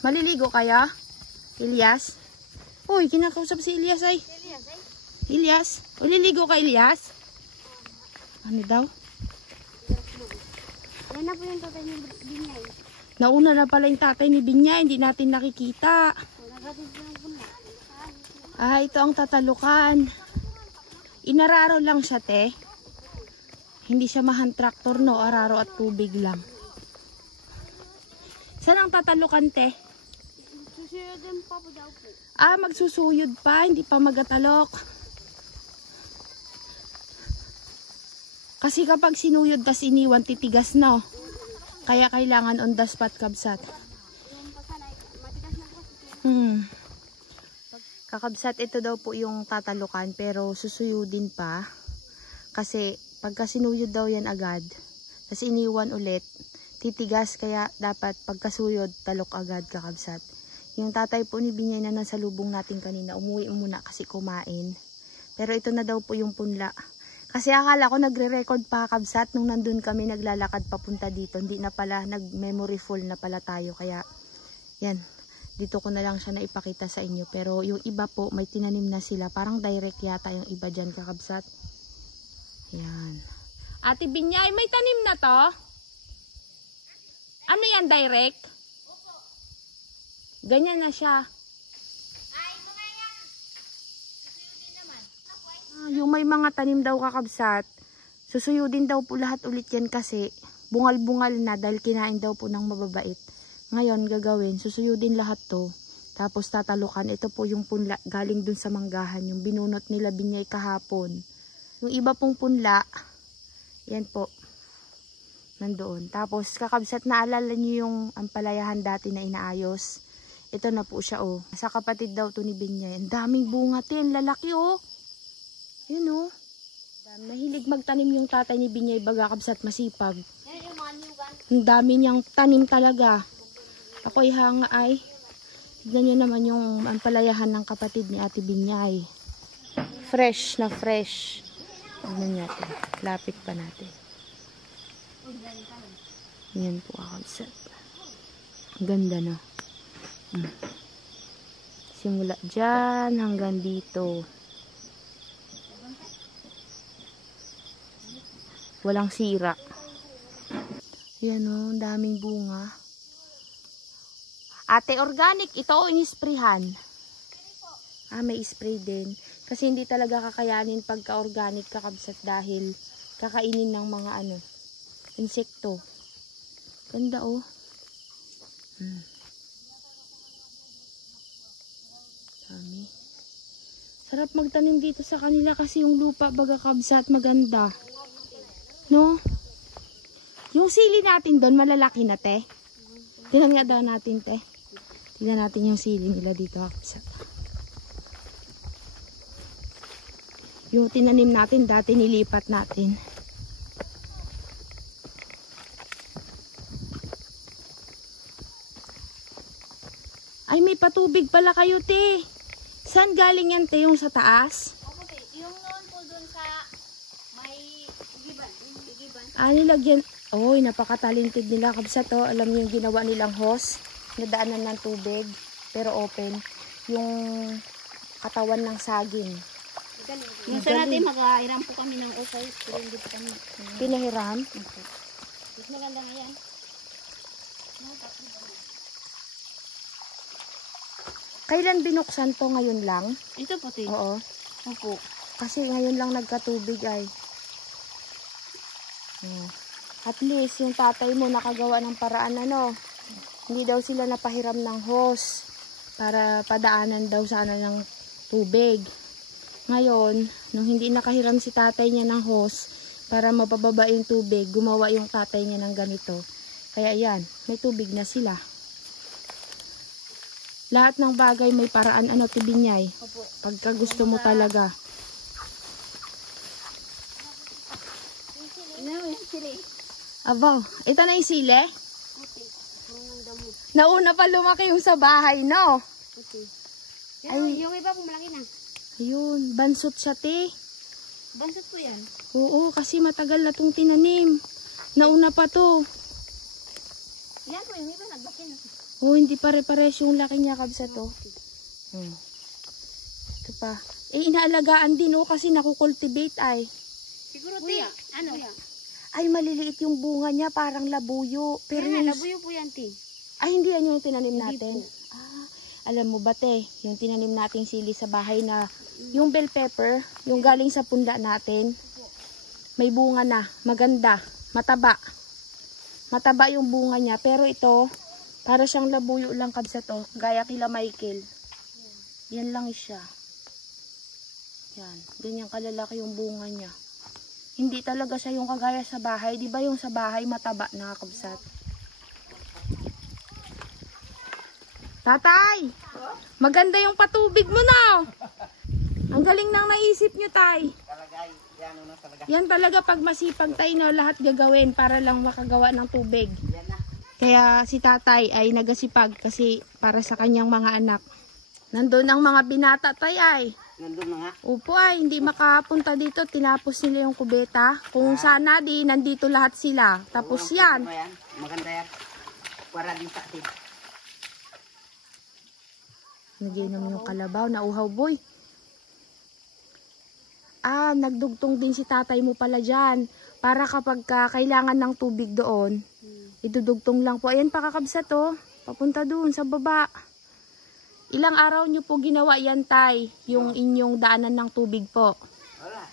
Maliligo kaya? Elias? Uy, kinakausap si Elias ay. Elias? O, liligo ka, Elias? Ano daw? Yan na po yung tatay ni Binyay. Nauna na pala yung tatay ni Binyay. Hindi natin nakikita. Ah, ito ang tatalukan. Inararo lang siya, te. Hindi siya mahan traktor, no? Araro at tubig lang. Saan ang tatalukan, te? Susuyodin pa po daw po. Ah, magsusuyod pa. Hindi pa magatalok. Kasi kapag sinuyod tas iniwan, titigas, no? Kaya kailangan on the spot, kabsat. Kakabsat, ito daw po yung tatalukan, pero susuyudin pa. Kasi pagka sinuyod daw yan agad, tas iniwan ulit, titigas, kaya dapat pagkasuyod, talok agad, kakabsat. Yung tatay po ni Binyay na nasa lubong natin kanina, umuwi muna kasi kumain. Pero ito na daw po yung punla. Kasi akala ko nagre-record pa, kabsat, nung nandun kami naglalakad papunta dito. Hindi na pala, nag-memory full na pala tayo. Kaya, yan, dito ko na lang siya naipakita sa inyo. Pero yung iba po, may tinanim na sila. Parang direct yata yung iba dyan, kakabsat. Yan. Ate Binyay, may tanim na to? Ano yan, direct? Ganyan na siya. Yung may mga tanim daw, kakabsat, susuyudin daw po lahat ulit yan kasi bungal-bungal na dahil kinain daw po ng mababait. Ngayon gagawin, susuyudin lahat to. Tapos tatalukan. Ito po yung punla galing dun sa manggahan. Yung binunot nila Binyay kahapon. Yung iba pong punla, yan po. Nandoon. Tapos kakabsat, naalala nyo yung ampalayahan dati na inaayos. Ito na po siya, oh. Sa kapatid daw to ni Binyay. Ang daming bunga, tin. Lalaki, oh. Yun, oh. Mahilig magtanim yung tatay ni Binyay, baga, kabsat, masipag. Ang dami niyang tanim talaga. Ako'y hanga ay. Tignan nyo naman yung ampalayahan ng kapatid ni Ate Binyay. Fresh na fresh. Tignan natin. Lapit pa natin. Yan po, kabsat. Ganda, no? Simula dyan hanggang dito. Walang sira. Yan, o, daming bunga. Ate, organic. Ito o inisprayhan? Ah, may spray din. Kasi hindi talaga kakayanin pagka organic, kakabsat, dahil kakainin ng mga insekto. Ganda, o. Dami. Sarap magtanim dito sa kanila kasi yung lupa, baga, kabsat, maganda. No? Yung sili natin doon, malalaki na, te. Tingnan nga daw natin, te. Tingnan natin yung sili nila dito, kakabsat. Yung tinanim natin, dati nilipat natin. Ay, may patubig pala kayo, te. Saan galing yan, te? Yung sa taas? Opo, te. Yung noon po doon sa may igiban. Ah, nilagyan. Oy, napaka-talented nila, kabsat, oh. Alam niyo yung ginawa nilang hose, nadaanan ng tubig, pero open. Yung katawan ng saging. Yung sa natin, mag-airam po kami ng ukay. Pero hindi po kami. Pinahiram? Mas maganda nga yan. Kailan binuksan to? Ngayon lang? Ito po, te. Oo. Opo. Kasi ngayon lang nagkatubig ay. At least yung tatay mo nakagawa ng paraan, hindi daw sila napahiram ng hose para padaanan daw sana ng tubig. Ngayon, nung hindi nakahiram si tatay niya ng hose para mapababa yung tubig, gumawa yung tatay niya ng ganito. Kaya yan, may tubig na sila. Lahat ng bagay may paraan, Ate Binyay. Opo. Pagka gusto mo talaga. Yung sili. Abaw, ito na yung sili? Puti. Yung damo. Nauna pa lumaki yung sa bahay, no? Puti. Ay. Yung iba po malaki na. Ayun, bansot siya, te. Bansot po yan. Oo, kasi matagal na itong tinanim. Nauna pa to. Yan po, yung iba naglaki na. Oh, hindi pare-pares yung laki niya kabsat oh. Ito pa. Inaalagaan din oh kasi nakukultivate ay. Siguro tiya, ano? Ay, maliliit yung bunga niya, parang labuyo. Pero yung... labuyo po yan, ti. Ay, hindi yan yung tinanim natin. po. Alam mo ba, te, yung tinanim nating sili sa bahay na, yung bell pepper, yung galing sa punla natin, may bunga na, maganda, mataba. Mataba yung bunga niya, pero ito, para siyang labuyo lang kabsa to, gaya kila Michael. Yan lang siya. Yan, ganyan kalalaki yung bunga niya. Hindi talaga siya yung kagaya sa bahay. Di ba yung sa bahay mataba na kabsat? Tatay! Maganda yung patubig mo na! Ang galing nang naisip nyo, tay. Yan talaga pag masipag tayo na lahat gagawin para lang makagawa ng tubig. Kaya si tatay ay nagasipag kasi para sa kanyang mga anak. Nandun ang mga binata tay ay. Nandun na nga. Upo ay, hindi makapunta dito. Tinapos nila yung kubeta. Kung sana di, nandito lahat sila. Tapos yan. Maganda yan. Para din sa atin. Naginom yung kalabaw. Nauhaw boy. Nagdugtong din si tatay mo pala dyan. Para kapag kailangan ng tubig doon, idudugtong lang po. Ayan pakakabsat oh. Papunta doon sa baba. Ilang araw nyo po ginawa yan, tay? Yung inyong daanan ng tubig po? Wala.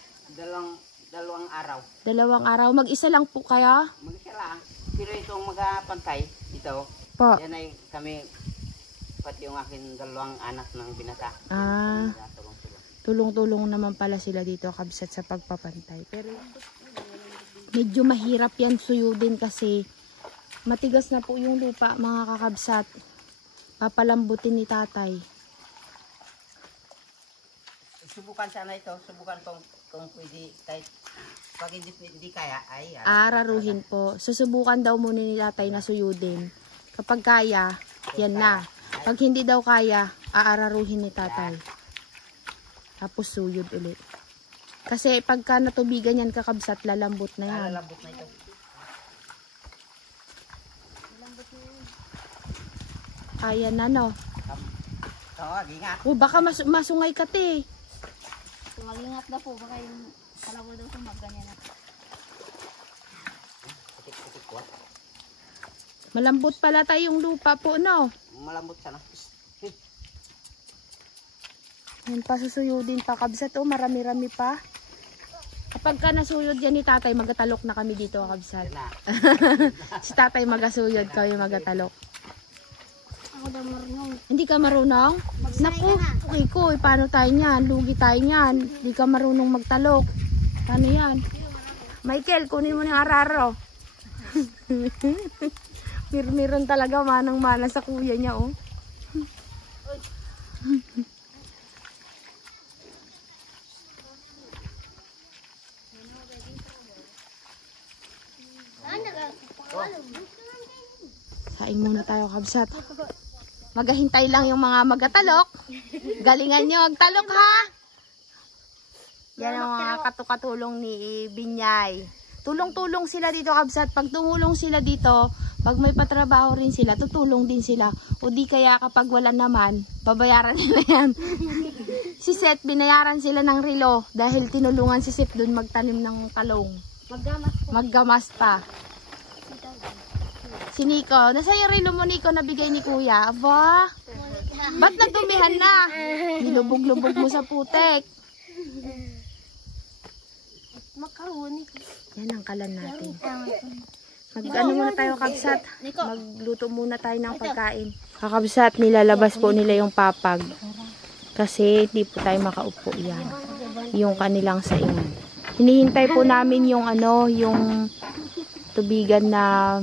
Dalawang araw. 2 araw. Mag-isa lang po kaya? Mag-isa lang. Pero itong magpantay, ito, Po. yan ay kami, pati yung akin 2 anak ng binata. Tulong-tulong naman pala sila dito, kabsat, sa pagpapantay. Pero medyo mahirap yan suyudin kasi matigas na po yung lupa, mga kakabsat. Papalambutin ni tatay. Subukan sana ito. Subukan kung pwede. Kahit pag hindi kaya, ay... Araruhin po. Susubukan daw muna ni tatay na suyudin. Kapag kaya, yan na. Pag hindi daw kaya, aararuhin ni tatay. Tapos suyod ulit. Kasi pagka natubigan yan kakabsat, lalambot na yan. Lalambot na ito. Kaya na no. Ingat. Baka masungay ka te. Kung mag-ingat na po, baka yung kalabaw daw sa ganyan na. Malambot pala tayong lupa po no. Malambot sana. Yan pa susuyudin pa kabsat oh, marami-rami pa. Kapag ka nasuyod yan ni tatay, magatalok na kami dito kabsat. Si tatay magasuyod, kami magatalok. Hindi ka marunong? Naku, okay ko, paano tayo niyan? Lugi tayo niyan. Hindi ka marunong magtalok. Paano yan? Michael, kunin mo ng araro. Mirmiron talaga, manang-mana sa kuya niya, oh. Kain muna tayo, kabsat. Maghahintay lang yung mga magatalok. Galingan nyo, magtalok ha. Yan ang mga katukatulong ni Binyay. Tulong-tulong sila dito, kabsat. Pag tumulong sila dito, pag may patrabaho rin sila, tutulong din sila. O di kaya kapag wala naman, babayaran nila yan. Si Seth, binayaran sila ng relo dahil tinulungan si Seth dun magtanim ng talong. Maggamas pa. Si Nico, nasa yung relo mo, Nico, nabigay ni Kuya? Aba, ba't nadumihan na? Nilubog-lubog mo sa putek. Yan ang kalan natin. Mag-ano muna tayo, kabsat. Magluto muna tayo ng pagkain. Kakabsat, nilalabas po nila yung papag. Kasi hindi po tayo makaupo yan. Yung kanilang saingan. Hinihintay po namin yung yung tubigan na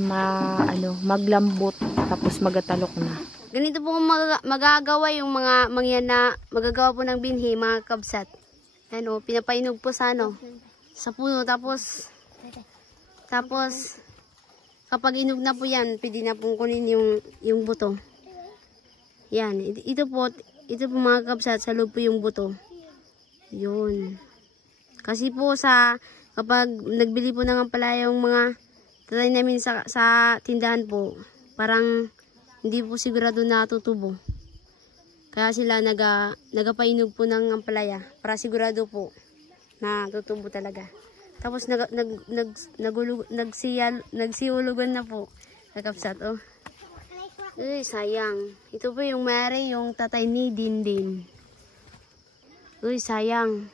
maglambot tapos magatalok na. Ganito po magagawa yung mga mangyan na magagawa po ng binhi, mga kabsat. Ano, pinapainog po sa sa puno, tapos kapag inog na po yan, pwede na pong kunin yung buto. Yan, ito po mga kabsat, sa loob po yung buto. Yun. Kasi po kapag nagbili po ng ampalaya yung mga tatay namin sa tindahan po, parang hindi po sigurado na tutubo. Kaya sila nagapainog po ng ampalaya para sigurado po na tutubo talaga. Tapos nagsiulugan na po kakabsat. Oh. Uy, sayang. Ito po yung Mary, yung tatay ni Dindin. Uy, sayang.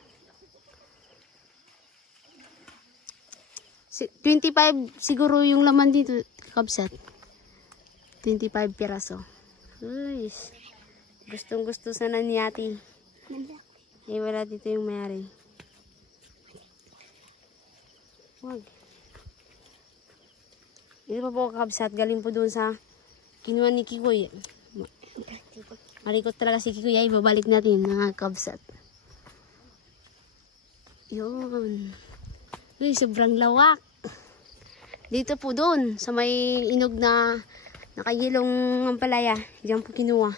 25 siguro yung laman dito, kakabsat. 25 piraso. Uy, gustong gusto sana ni ate. Eh, wala dito yung Mary. Wag. Ito pa po kakabsat, galing po doon sa kinuha ni Kikoy. Malikot talaga si Kikoy, ay babalik natin mga kakabsat. Yun. Uy, sobrang lawak. Dito po doon, sa may inog na nakayilong ampalaya. Diyan po kinuha.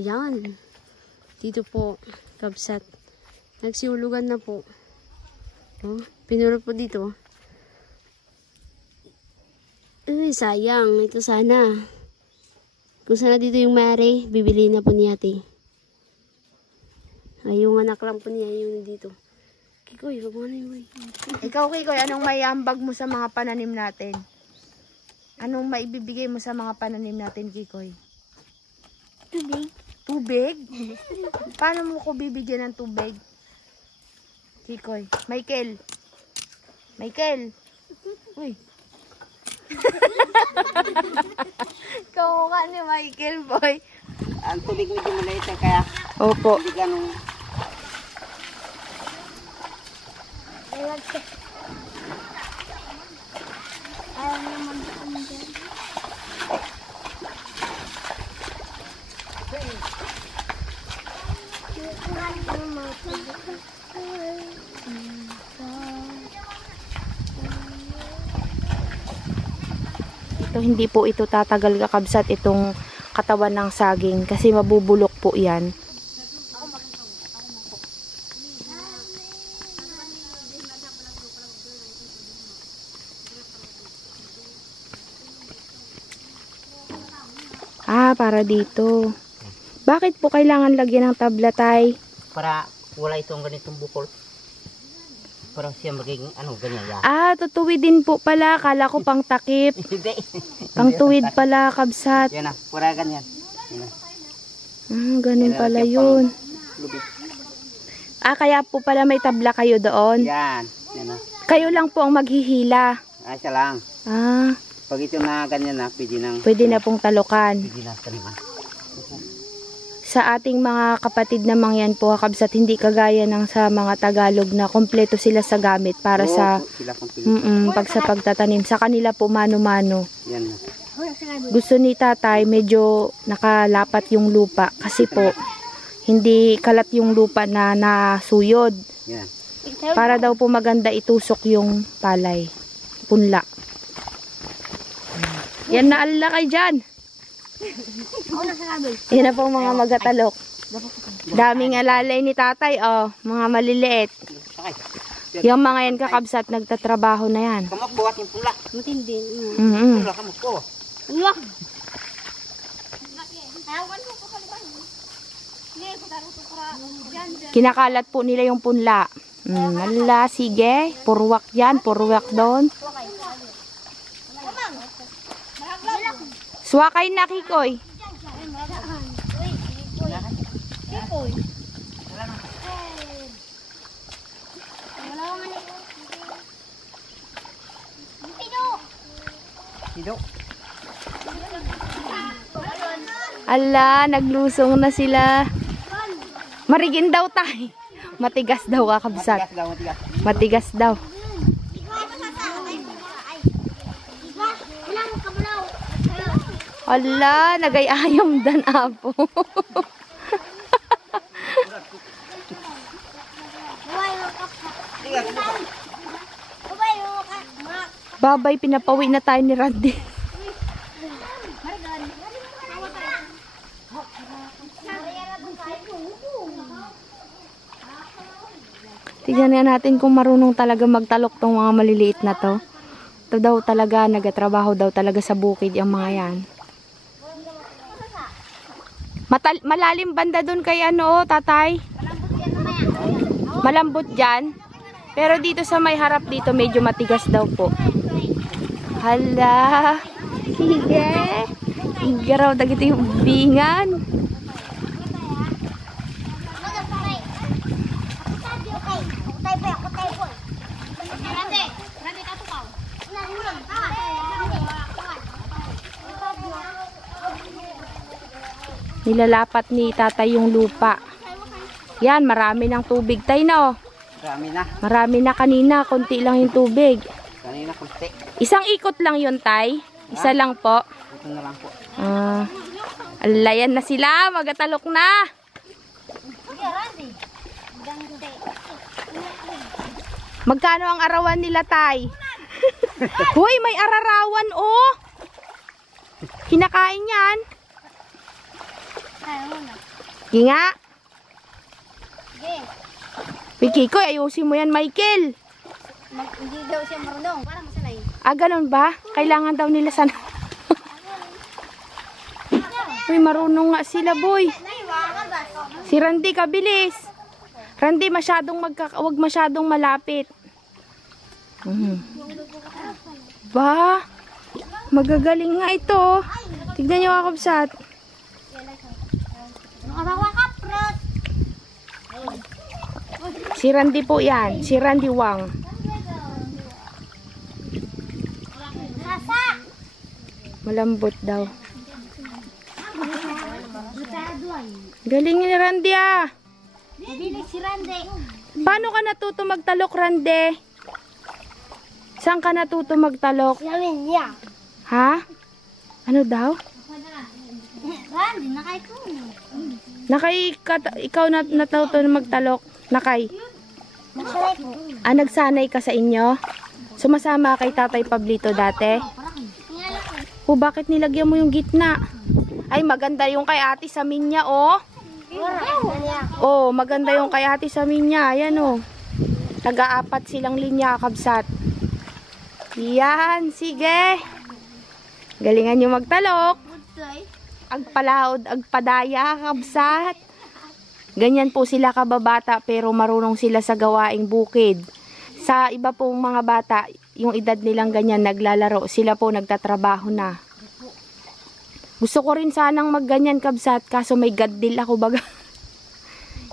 Yan. Dito po, kabsat. Nagsiulugan na po. Oh, pinulot po dito. Uy, sayang. Ito sana. Kung sana dito yung Mary, bibili na po ni ate. Ay, yung anak lang po niya, yung dito. Kikoy, wag mo na yung Ikaw, Kikoy, anong may ambag mo sa mga pananim natin? Anong maibibigay mo sa mga pananim natin, Kikoy? tubig. Tubig? Paano mo ko bibigyan ng tubig? Kikoy. Michael. Michael. Uy. Kamukha ni Michael, boy. Ang tubig medyo maliit kaya Opo. hindi ganun. Ito, hindi po ito tatagal kakabsat itong katawan ng saging kasi mabubulok po yan. Ah, para dito. Bakit po kailangan lagyan ng tablatay? Para wala itong ganitong bukol. Parang siya magiging ganyan yan. Ah, tutuwidin po pala. Kala ko pang takip. Hindi. Pang tuwid pala, kabsat. Yan na, para ganyan. Yan na. Ah, ganun pala yun. Lubid. Ah, kaya po pala may tabla kayo doon. Yan. Yan na. Kayo lang po ang maghihila. Siya lang. Ah, Pag ito na ganyan na, pwede na pong talukan. Pwede na taniman. Sa ating mga kapatid na mangyan po, kakabsat, hindi kagaya ng sa mga Tagalog na kompleto sila sa gamit para sa pag sa pagtatanim. Sa kanila po mano-mano. Yan na. Gusto ni tatay medyo nakalapat yung lupa kasi po hindi kalat yung lupa na nasuyod. Yan. Para daw po maganda itusok yung palay. Punla. Yan na ala kay dyan. Yan na pong mga magatalok. Daming alalay ni tatay, oh. Mga maliliit. Yung mga yan kakabsat, nagtatrabaho na yan. Kamakbuhat yung pula. Matindi. Pula kamakbo. Uwak. Kinakalat po nila yung punla. Ala, sige. Purwak yan, purwak doon. Swakay na, Kikoy. Hido. Ala, naglusong na sila. Marigin daw tay. Matigas daw kakabsat. Matigas daw. Ala, nagayayom dan apo. Babay, pinapawi na tayo ni Randy. Tignan nga natin kung marunong talaga magtalok tong mga maliliit na to. Ito daw talaga, nagatrabaho daw talaga sa bukid yung mga yan. Malalim banda dun kay ano, tatay? Malambot dyan. Pero dito sa may harap dito, medyo matigas daw po. Hala. Hige. Hige raw, dagito yung bingan. Nilalapat ni tatay yung lupa. Yan, marami ng tubig tayo, no? Marami na. Marami na kanina, konti lang yung tubig. Kanina kunti. Isang ikot lang yun, tay? Isa lang po? Ito na lang po. Alayan na sila, magatalok na. Magkano ang arawan nila, tay? Hoy, may ararawan, oh! Kinakain yan. Ginga. Piki ko, ayusin mo yan, Michael. Hindi daw siya marunong. Para masanay. Ah, ganun ba? Kailangan daw nila sana. Uy, marunong nga sila, boy. Si Randy, kabilis. Randy, wag masyadong malapit. Ba? Magagaling nga ito. Tignan nyo, kakabsat. Si Randy po yan. Si Randy Wang. Malambot daw. Galing ni Randy, ah. Paano ka natuto magtalok, Randy? Saan ka natuto magtalok? Ha? Ano daw? Ikaw natuto magtalok? Nakay? Ah, nagsanay ka sa inyo? Sumasama kay Tatay Pablito dati? O, bakit nilagyan mo yung gitna? Ay, maganda yung kay Ate Saminya, oh. Oh, maganda yung kay Ate Saminya. Ayan, oh. Taga-apat silang linya, kabsat. Yan, sige. Galingan nyo magtalok. Agpalaod, agpadaya, kabsat. Ganyan po sila kababata, pero marunong sila sa gawaing bukid. Sa iba pong mga bata, yung edad nilang ganyan, naglalaro. Sila po nagtatrabaho na. Gusto ko rin sanang magganyan, kabsat, kaso may gaddil ako baga.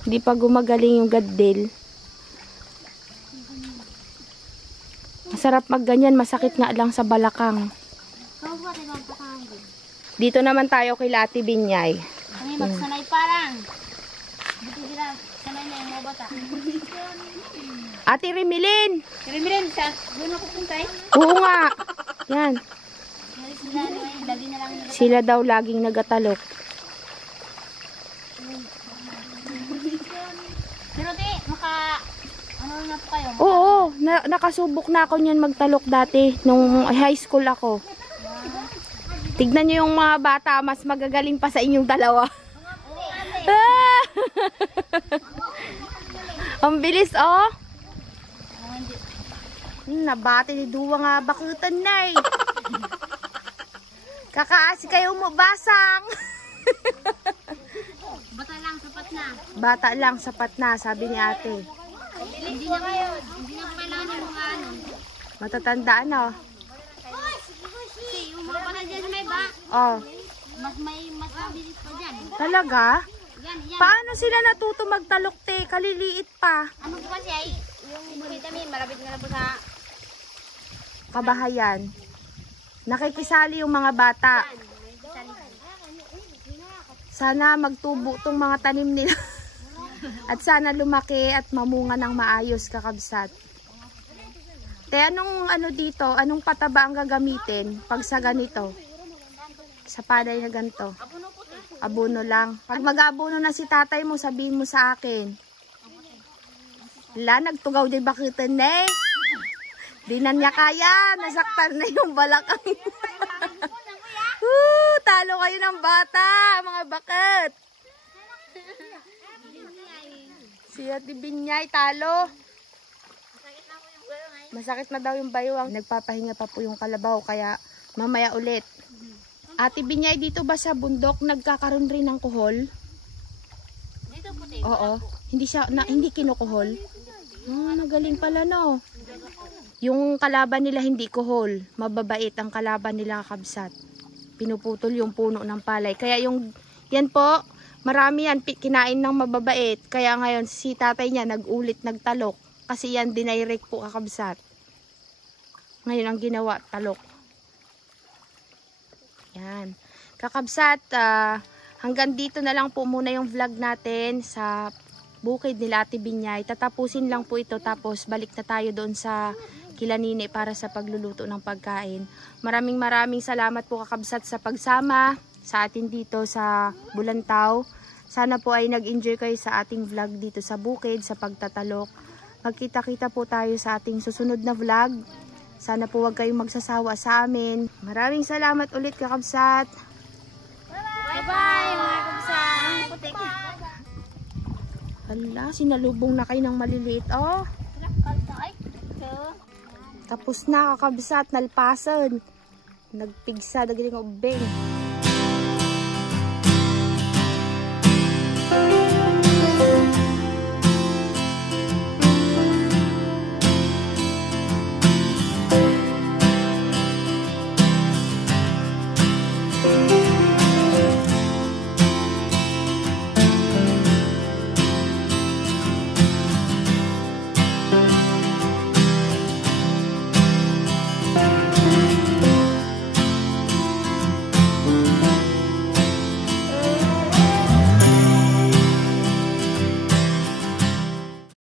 Hindi pa gumagaling yung gaddil. Masarap magganyan, masakit nga lang sa balakang. Dito naman tayo kay Ate Binyay. Kami magsanay parang. Buti sila, sanay na yung mga bata. Ate Rimilin! Rimilin, doon ako puntay. Oo nga. Yan. Lagi na lang nila. Sila daw laging nagatalok. Pero di, ano na po kayo? Oo, nakasubok na ako niyan magtalok dati nung high school ako. Tignan nyo yung mga bata, mas magagaling pa sa inyong dalawa. Ah! Ang bilis, oh. Nabati ni Duwa nga bakutan na eh. Kakaasi kayo mo basang. Bata lang, sapat na. Bata lang, sapat na, sabi ni ate. Hindi na kailangan yung mga ano. Matatandaan, oh. Kasi yung mga bata dyan sa may ba, Oh. mas mabilis pa dyan. Talaga? Yan. Paano sila natuto magtalok, te? Kaliliit pa. Ano po kasi ay, yung vitamin, malapit na po sa Kabahayan. Nakikisali yung mga bata. Sana magtubo tong mga tanim nila. At sana lumaki at mamunga ng maayos, kakabsat. Te, anong ano dito? Anong pataba ang gagamitin pag sa ganito? Sa palay na ganito? Abono lang. Pag mag-abono na si tatay mo, sabihin mo sa akin. Wala, nagtugaw din bakitan na eh. Di na niya kaya. Nasaktan na yung balakang. Talo kayo ng bata, mga bakit. Si Ate Binyay, talo. Masakit na daw yung baywang. Nagpapahinga pa po yung kalabaw kaya mamaya ulit. Ate Binyay, dito ba sa bundok nagkakaroon rin ng kuhol? Dito puti. Oo. Hindi kinukuhol. Magaling pala no. Yung kalaban nila hindi kuhol. Mababait ang kalaban nila kakabsat. Pinuputol yung puno ng palay. Kaya yan po, marami yan kinain ng mababait. Kaya ngayon si tatay niya nag-ulit, nagtalok. Kasi yan dinirect po kakabsat. Ngayon ang ginawa, talok. Yan. Kakabsat, hanggang dito na lang po muna yung vlog natin sa bukid nila Ate Binyay. Tatapusin lang po ito tapos balik na tayo doon sa kila Nini para sa pagluluto ng pagkain. Maraming salamat po kakabsat sa pagsama sa atin dito sa Bulantaw. Sana po ay nag-enjoy kayo sa ating vlog dito sa bukid, sa pagtatalok. Magkita-kita po tayo sa ating susunod na vlog. Sana po wag kayong magsasawa sa amin. Maraming salamat ulit kakabsat. Bye-bye mga kabsat. Hala, sinalubong na kayo ng maliliit. Oh. Tapos na kakabsat, nalpasan. Nagpigsa, dagaling ubeng.